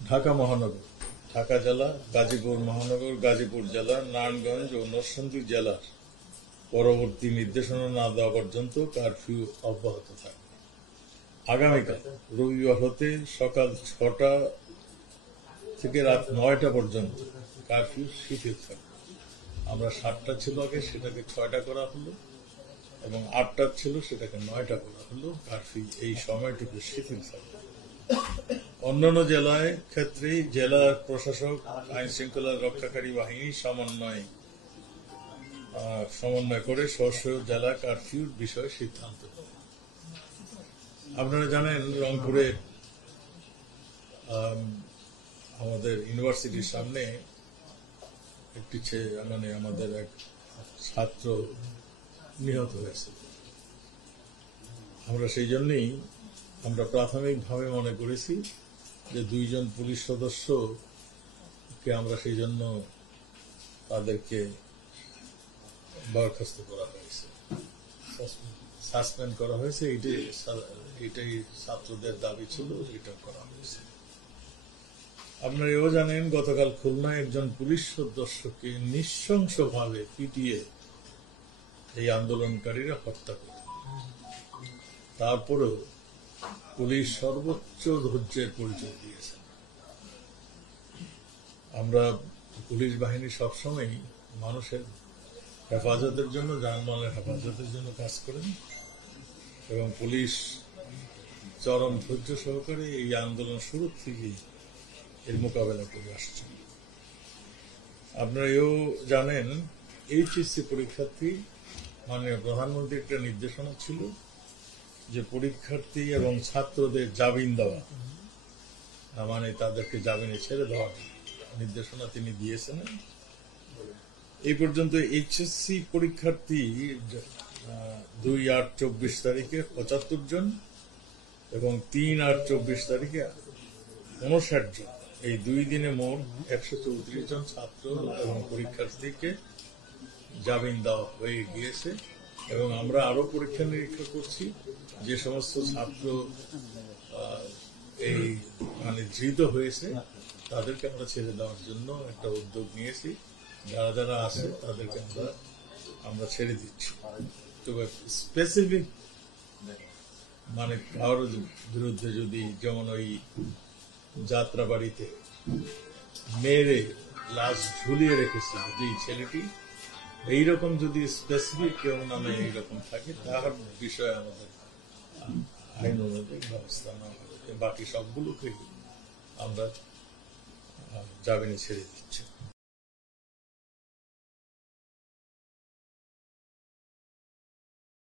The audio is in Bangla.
ঢাকা মহানগর, ঢাকা জেলা, গাজীপুর মহানগর, গাজীপুর জেলা, নারায়ণগঞ্জ ও নরসিংদী জেলার পরবর্তী নির্দেশনা না দেওয়া পর্যন্ত কারফিউ অব্যাহত থাকবে। আগামীকাল রবিবার হতে সকাল ৬টা থেকে রাত ৯টা পর্যন্ত কারফিউ শিথিল থাকবে। আমরা ৭টা ছিল আগে, সেটাকে ৬টা করা হলো, এবং ৮টা ছিল সেটাকে ৯টা করা হলো। কারফিউ এই সময়টুকু শিথিল থাকবে। অন্যান্য জেলায় ক্ষেত্রেই জেলা প্রশাসক, আইন শৃঙ্খলা রক্ষাকারী বাহিনী সমন্বয় করে স্ব জেলা কারফিউর বিষয়ে সিদ্ধান্ত নেবে। আপনারা জানেন রংপুরে আমাদের ইউনিভার্সিটির সামনে একটি আমাদের এক ছাত্র নিহত হয়েছে। আমরা সেই জন্যই আমরা প্রাথমিকভাবে মনে করেছি যে ২ জন পুলিশ সদস্যকে আমরা সেই জন্য তাদেরকে বরখাস্ত করা হয়েছে, সাসপেন্ড করা হয়েছে। এটাই ছাত্রদের দাবি ছিল, এটা করা হয়েছে। আপনারা এও জানেন গতকাল খুলনায় একজন পুলিশ সদস্যকে নৃশংসভাবে পিটিয়ে এই আন্দোলনকারীরা হত্যা করে। তারপরেও পুলিশ সর্বোচ্চ ধৈর্যের পরিচয় দিয়েছেন। আমরা পুলিশ বাহিনী সবসময় মানুষের হেফাজতের জন্য, যানবাহনের হেফাজতের জন্য কাজ করেন, এবং পুলিশ চরম ধৈর্য সহকারে এই আন্দোলন শুরু থেকেই এর মোকাবেলা করে আসছেন। আপনারা এও জানেন এইচএসসি পরীক্ষার্থী মাননীয় প্রধানমন্ত্রীর একটা নির্দেশনা ছিল যে পরীক্ষার্থী এবং ছাত্রদের জামিন দেওয়া, মানে তাদেরকে জামিনে ছেড়ে দেওয়ার নির্দেশনা তিনি দিয়েছেন। এই পর্যন্ত এইচএসসি পরীক্ষার্থী ২/৮/২৪ তারিখে ৭৫ জন এবং ৩/৮/২৪ তারিখে ৫৯ জন, এই ২ দিনে মোট ১৩৪ জন ছাত্র এবং পরীক্ষার্থীকে জামিন দেওয়া হয়ে গিয়েছে। এবং আমরা আরো পরীক্ষা নিরীক্ষা করছি। যে সমস্ত ছাত্র এই ধৃত হয়েছে তাদেরকে আমরা ছেড়ে দেওয়ার জন্য একটা উদ্যোগ নিয়েছি। যারা যারা আছে তাদেরকে আমরা ছেড়ে দিচ্ছি। তবে স্পেসিফিক কারোর বিরুদ্ধে যদি, যেমন ওই যাত্রাবাড়িতে মেরে লাশ ঝুলিয়ে রেখেছিল যে ছেলেটি, এইরকম যদি স্পেসিফিক কেউ নামে এইরকম থাকে, তার বিষয়ে আমাদের আইন অনুযায়ী ব্যবস্থা নেওয়া হবে। বাকি সবগুলোকে আমরা জামিনে ছেড়ে দিচ্ছি।